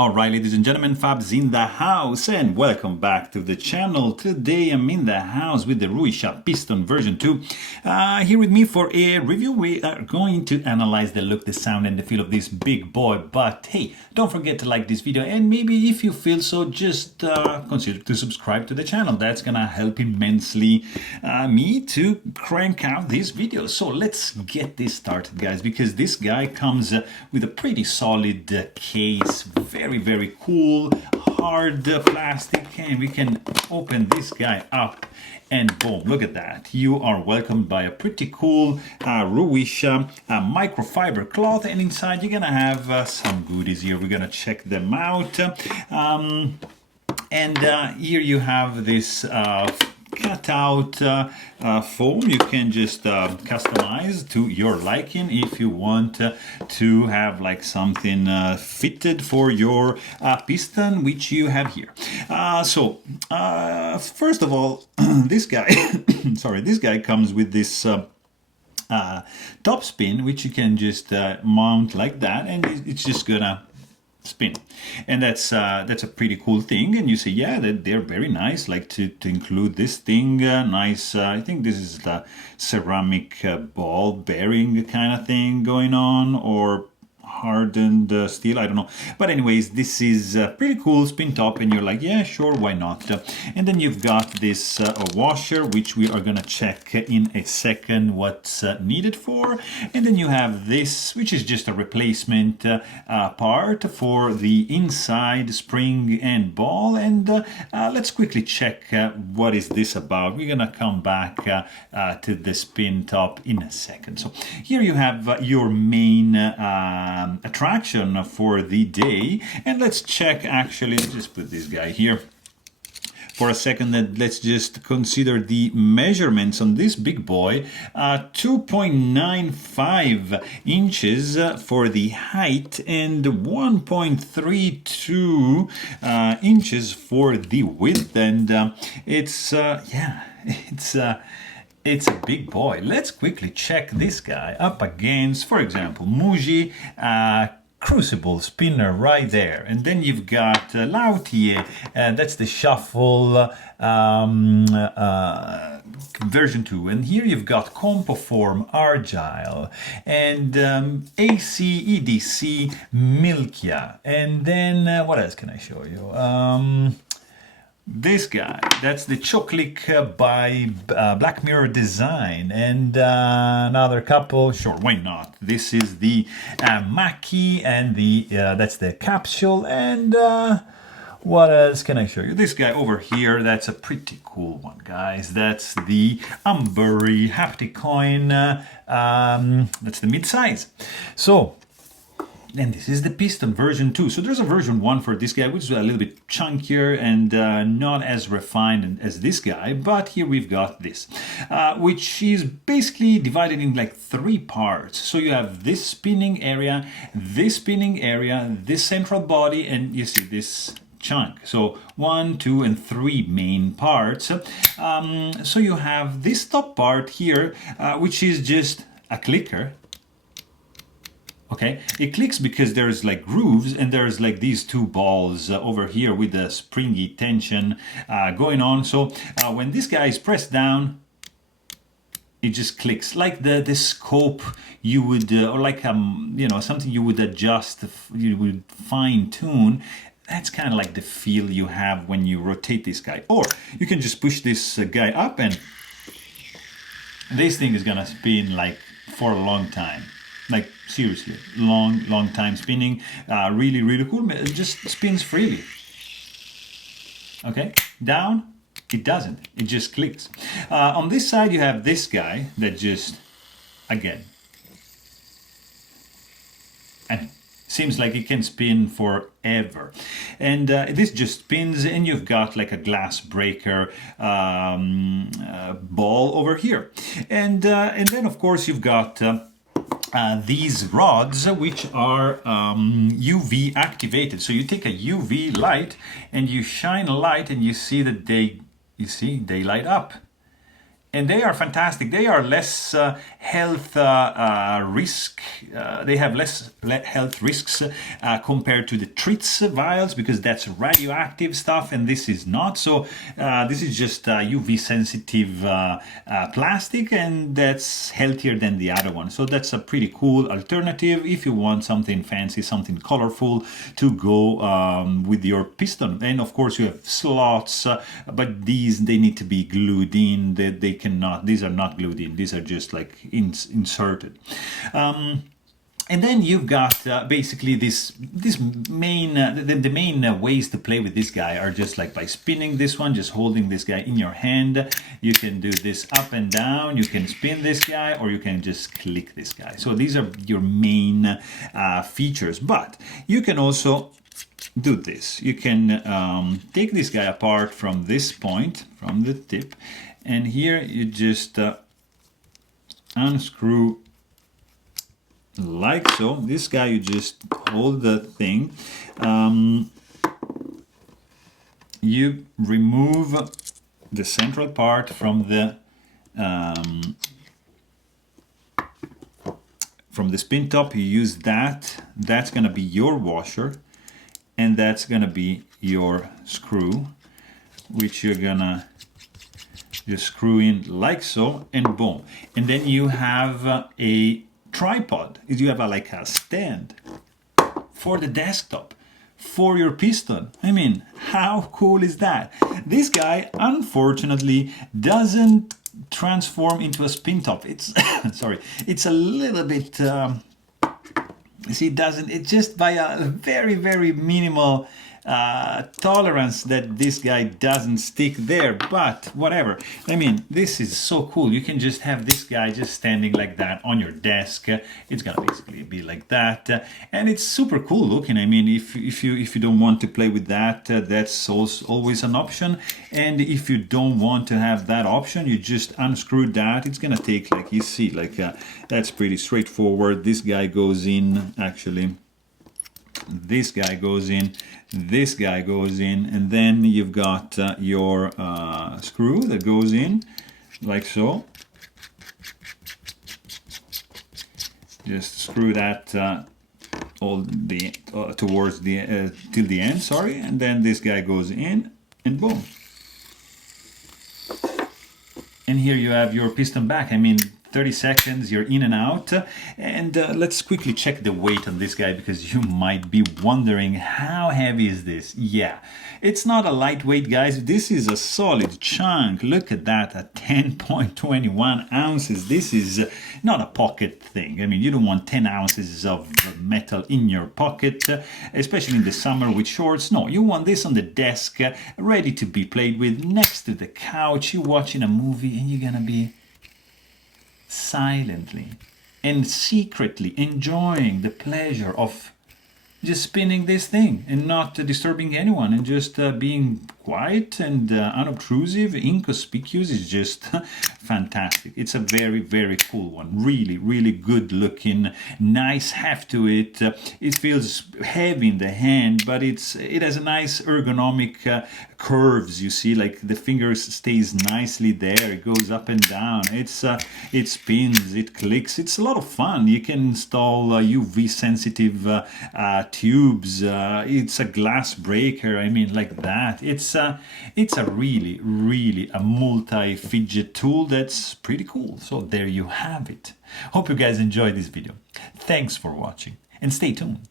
Alright, ladies and gentlemen, Fabs in the house, and welcome back to the channel. Today I'm in the house with the Ruisha Piston version 2. Here with me for a review. We are going to analyze the look, the sound, and the feel of this big boy. But hey, don't forget to like this video, and maybe if you feel so, just consider to subscribe to the channel. That's gonna help immensely me to crank out these videos. So let's get this started, guys, because this guy comes with a pretty solid case. Very cool, hard plastic, and we can open this guy up and boom, look at that. You are welcomed by a pretty cool Ruisha microfiber cloth, and inside you're gonna have some goodies here. We're gonna check them out. Here you have this cutout foam. You can just customize to your liking if you want to have like something fitted for your piston, which you have here. First of all, this guy this guy comes with this top spin, which you can just mount like that, and it's just gonna spin, and that's a pretty cool thing. And you say, yeah, that they're very nice, like to include this thing. Nice, I think this is the ceramic ball bearing kind of thing going on, or hardened steel, I don't know, but anyways, this is pretty cool spin top, and you're like, yeah, sure, why not. And then you've got this washer, which we are gonna check in a second what's needed for. And then you have this, which is just a replacement part for the inside spring and ball. And let's quickly check what is this about. We're gonna come back to the spin top in a second. So here you have your main attraction for the day, and let's check. Actually, let's just put this guy here for a second, and let's just consider the measurements on this big boy. 2.95 inches for the height, and 1.32 inches for the width, and it's a big boy. Let's quickly check this guy up against, for example, Muji Crucible spinner right there. And then you've got Lautier, that's the Shuffle version 2. And here you've got Compoform Argyle, and AC EDC Milkia. And then what else can I show you? This guy, that's the Choclick by Black Mirror Design, and another couple, sure, why not? This is the Maki, and the that's the capsule, and what else can I show you? This guy over here, that's a pretty cool one, guys. That's the Ambury Hapticoin, that's the mid-size. So, and this is the piston version 2. So there's a version 1 for this guy, which is a little bit chunkier and not as refined as this guy. But here we've got this, which is basically divided in like 3 parts. So you have this spinning area, this central body, and you see this chunk. So 1, 2, and 3 main parts. So you have this top part here, which is just a clicker. Okay, it clicks because there's like grooves, and there's like these 2 balls over here with the springy tension going on. So when this guy is pressed down, it just clicks like the scope you would, or like you know, something you would adjust, you would fine tune. That's kind of like the feel you have when you rotate this guy. Or you can just push this guy up, and this thing is gonna spin like for a long time. Like seriously, long time spinning. Really cool. It just spins freely. Okay, down, it doesn't. It just clicks. On this side, you have this guy that just, again, and seems like it can spin forever. And this just spins, and you've got like a glass breaker ball over here. And then of course you've got these rods, which are UV activated. So you take a UV light and you shine a light, and you see that they light up. And they are fantastic. They are less health risk. They have less health risks compared to the Tritz vials, because that's radioactive stuff and this is not. So this is just UV sensitive plastic, and that's healthier than the other one. So that's a pretty cool alternative if you want something fancy, something colorful to go with your piston. And of course you have slots, but these, they need to be glued in. They cannot, these are not glued in, these are just like inserted. And then you've got basically this main, the main ways to play with this guy are just like by spinning this one, just holding this guy in your hand. You can do this up and down, you can spin this guy, or you can just click this guy. So these are your main features, but you can also do this. You can take this guy apart from this point, from the tip, and here you just unscrew like so. This guy, you just hold the thing, you remove the central part from the spin top. You use that, that's gonna be your washer, and that's gonna be your screw, which you're gonna just screw in like so, and boom. And then you have a tripod. You have like a stand for the desktop for your piston. I mean, how cool is that? This guy unfortunately doesn't transform into a spin top. It's sorry, it's a little bit see, it doesn't, it's just by a very minimal tolerance that this guy doesn't stick there, but whatever. I mean, this is so cool. You can just have this guy just standing like that on your desk. It's gonna basically be like that, and it's super cool looking. I mean, if you don't want to play with that, that's also always an option. And if you don't want to have that option, you just unscrew that. It's gonna take, like you see, like that's pretty straightforward. This guy goes in, actually this guy goes in, this guy goes in, and then you've got your screw that goes in like so. Just screw that all the towards the till the end, sorry, and then this guy goes in, and boom. And here you have your piston back. I mean, 30 seconds, you're in and out. And let's quickly check the weight on this guy, because you might be wondering, how heavy is this? Yeah, it's not a lightweight, guys. This is a solid chunk. Look at that, at 10.21 ounces. This is not a pocket thing. I mean, you don't want 10 ounces of metal in your pocket, especially in the summer with shorts. No, you want this on the desk, ready to be played with, next to the couch. You're watching a movie and you're gonna be silently and secretly enjoying the pleasure of just spinning this thing and not disturbing anyone, and just being quiet and unobtrusive, inconspicuous. Is just fantastic. It's a very cool one. Really good looking, nice heft to it. It feels heavy in the hand, but it has a nice ergonomic curves. You see, like the fingers stays nicely there. It goes up and down. It spins, it clicks. It's a lot of fun. You can install UV sensitive tubes. It's a glass breaker. I mean, like that. It's a really a multi-fidget tool that's pretty cool. So there you have it. Hope you guys enjoyed this video. Thanks for watching, and stay tuned.